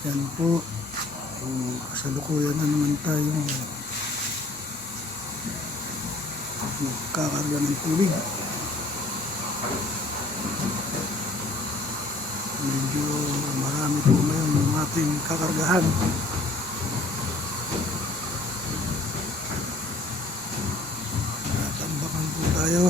Yan po. Kasalukuyan na naman tayo kakarga ng tubig. Medyo marami po ngayon yung ating kakargahan. Tatambakan po tayo.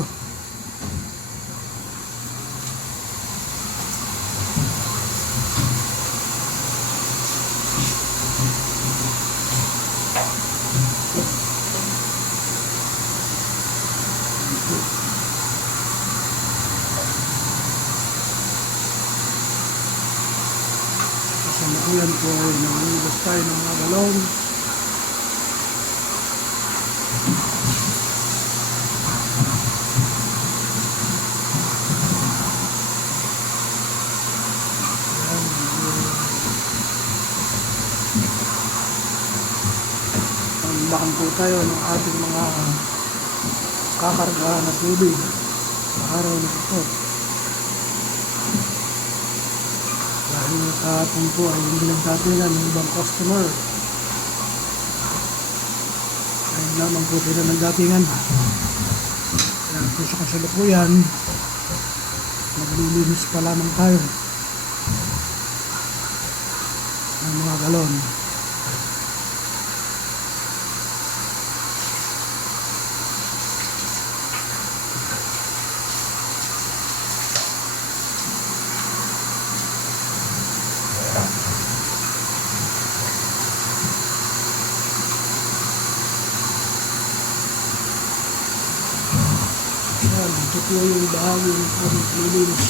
Kasalukuyan po ay nangulas tayo ng mga galon. Tambakan po tayo ng ating mga kakargahan na tubig sa araw na ito. Dahil kahapon po ay hindi nagdatingan ng ibang customer. Ayun lamang po sila nagdatingan. Kaya po sa kasalukuyan, maglilinis pa lamang tayo ng mga galon. Ito po yung bahagi ng aming nilinis.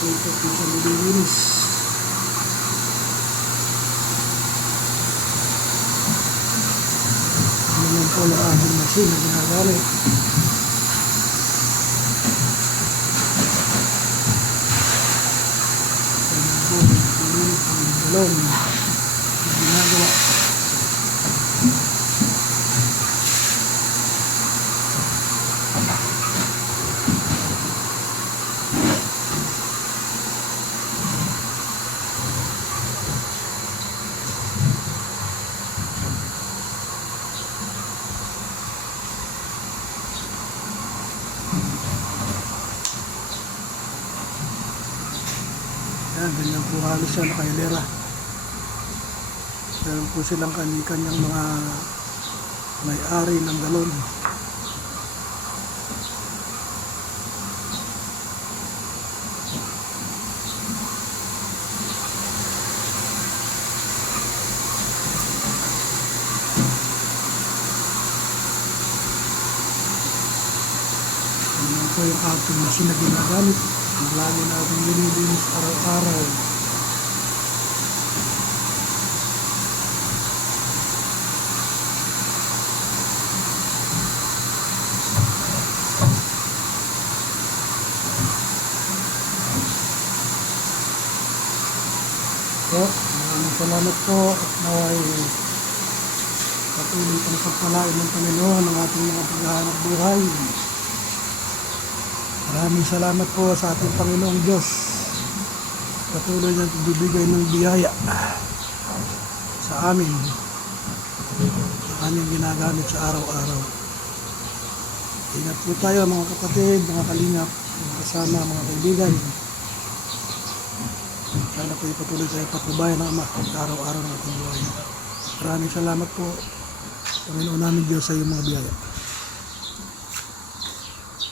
Ito po sa nilinis. Ganyan po na aming machine na ginagamit. Ganyan po yung nilinis ng galon na ginagawa. Yan, ganyan po halos siya nakailera. Meron po silang kanyang mga may-ari ng galon. Ganyan po yung ating machine na ginagamit. Lagi natin nililinis araw-araw. So, maraming salamat po at naway patuloy pang pagpalain ng Panginoon ng ating mga paghahanap buhay. Maraming salamat po sa ating Panginoong Diyos. Patuloy niyang bibigay ng biyaya sa amin. Sa aming ginagamit sa araw-araw. Ingat po tayo mga kapatid, mga kalingap, mga kasama, mga kaibigan. Sana po ipatuloy tayo patnubayan ng Ama sa araw-araw ng ating buhay. Maraming salamat po. Panginoon namin Diyos sa iyong mga biyaya.